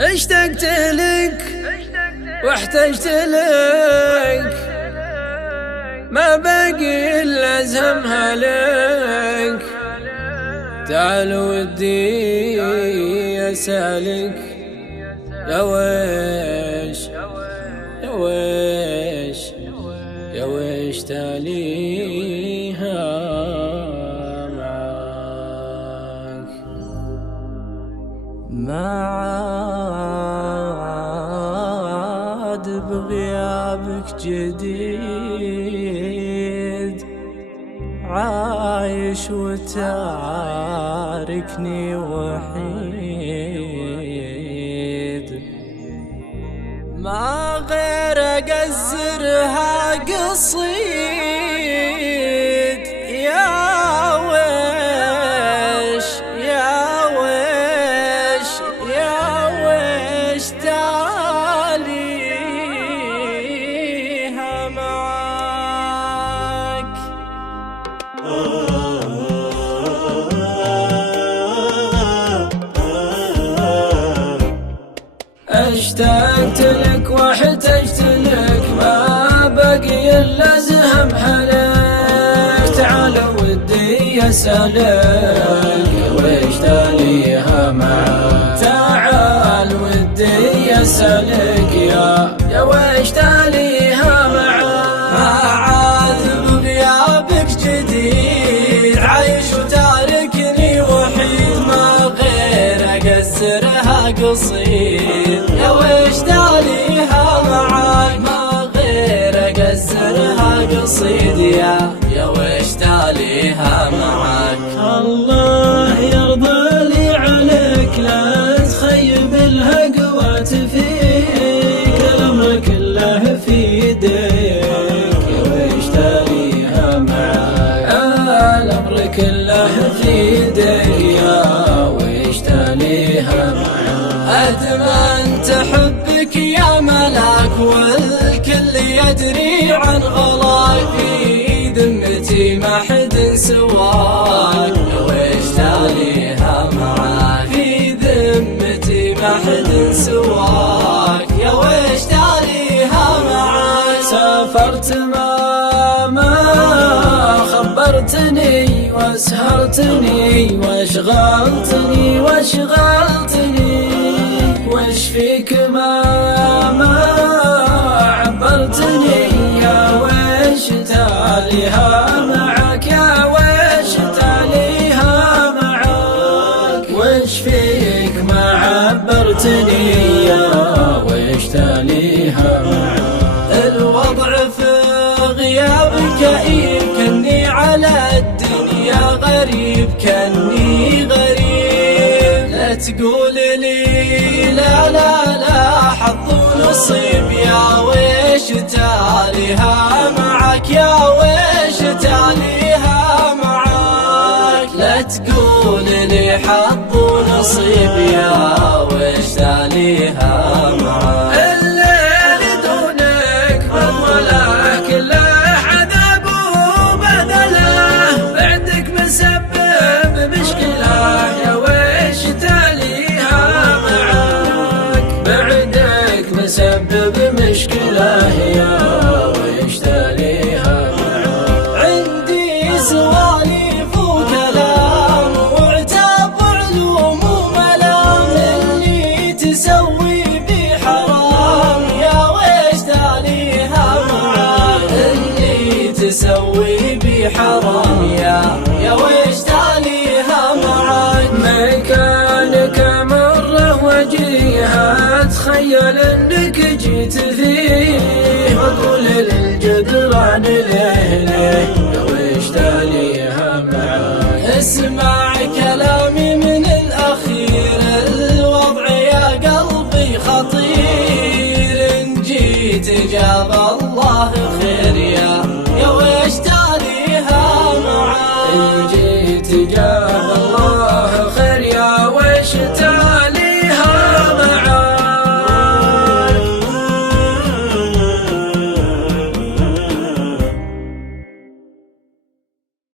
اشتقت لك واحتجت لك، ما باقي الا زهمها لك. تعال ودي اسالك يا ويش يا ويش يا ويش تاليها معاك. ما عاد بغيابك جديد، عايش وتاركني وحيد. ما غير اقزرها قصيد، يا ويش يا ويش يا ويش تاليها معاك. اشتقت لك واحتجت لك، ما بقي الا زهم حلك. تعال ودي اسالك ويش تاليها معاك. تعال ودي اسالك يا ويش تاليها معاك. ما عاد بغيابك جديد، عايش وتاركني وحيد. ما غير اقزرها قصيد، يا ويش تاليها معاك. ما غير اقزرها قصيد، يا ويش تاليها معاك. الله يرضى لي عليك، لا تخيب الهقوات فيك. الامر كله في يديك، يا ويش تاليها معاك. الامر كله في يديك، يا ويش تاليها معاك. أدمنت حبك يا ملاك، والكل يدري عن غلاك. في ذمتي ما حد سواك، يا ويش تاليها معاك. في ذمتي ما حد سواك، يا ويش تاليها معاك. سافرت ما خبرتني، واسهرتني واشغلتني وش فيك ما عبرتني. يا ويش تاليها معاك، يا ويش تاليها معاك. وش فيك ما عبرتني، يا ويش تاليها معاك. الوضع في غيابك كئيب، كني على الدنيا غريب، كني غريب. لا تقول لي لا لا لا حظ ونصيب، يا ويش تاليها معاك. يا ويش تاليها معاك. لا تقول لي حظ ونصيب، يا ويش تاليها معاك. الليل دونك والله كله عذاب وبدله، بعدك مسبب مشكلة، يا ويش تاليها معاك. بعدك مسبب مشكلة، يا ويش تاليها معاك. عندي سواليف وكلام، وعتاب وعلوم وملام. اللي تسوي بي حرام، يا ويش تاليها معاك. اللي تسوي بي حرام، يا ويش تاليها معاك. مكانك مرة وجيها، اتخيل انك جيت فيه، واقول للجدران ليه يا ويش تاليها معاك. اسمع كلامي من الاخير، الوضع يا قلبي خطير. ان جيت جاب الله خير،